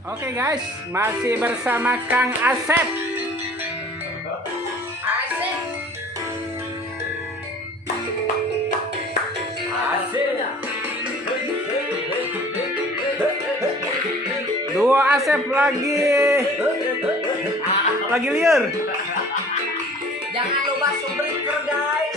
Oke guys, masih bersama Kang Asep. Asik. Asik. Dua Asep lagi liur. Jangan lupa subscribe guys.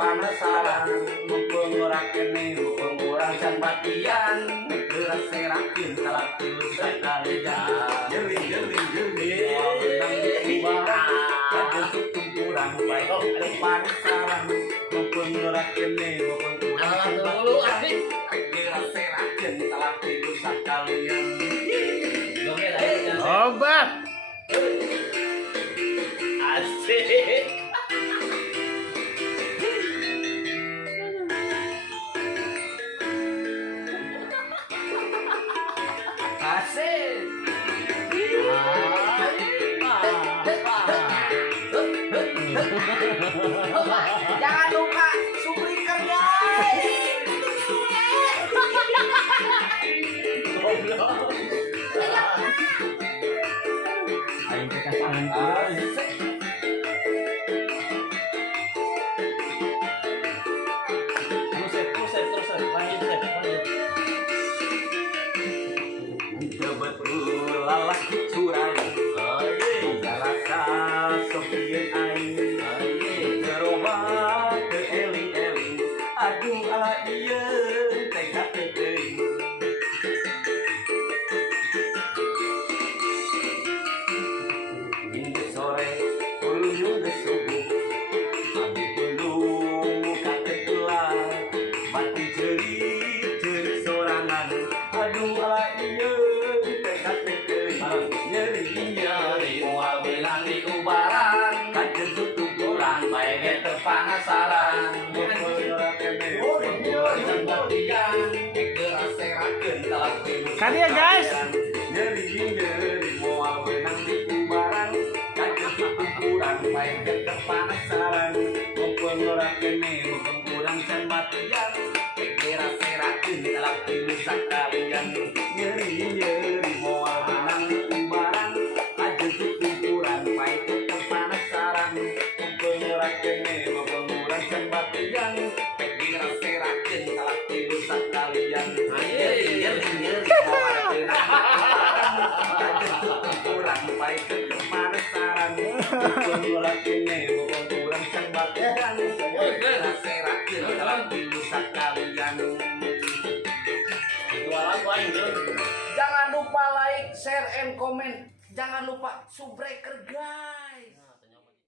Penasaran mengurang kene mengurang can batian gerak serakin talak tilusa kalian jeri menang di barang ada tumpuran baik penasaran mengurang kene mengurang can batian gerak serakin talak tilusa kalian Obat. asik. Asik. Jangan lupa subscribe guys. Ayo kita tangan. Asik. Terus lanjut. Betul lalas curang rasa Soviet aing berubah ke eling-eling aduh ieu tega teuing minggu sore ulun geus subuh abdi tundung muka ketulah bati jerit sorangan aduh ieu nyeri moal beunang di kubaran kajen tutup urang bae ge teu panasaran Kan ya guys. nyeri moal beunang di kubaran kajen tutup urang bae ge teu panasaran mumpung urang kene mumpung urang can batian kira serakeun dalam tilu sakalian nyeri moal beunang di kubaran kajen tutup urang bae ge teu panasaran mumpung urang kene mumpung urang can batian kira serakeun dalam tilu sakalian nyeri moal beunang kajen tutup urang bae ge teu panasaran mumpung urang kene mumpung urang can batian kira serakeun dalam tilu sakalian. Jangan lupa like, share, and comment. Jangan lupa subscribe guys.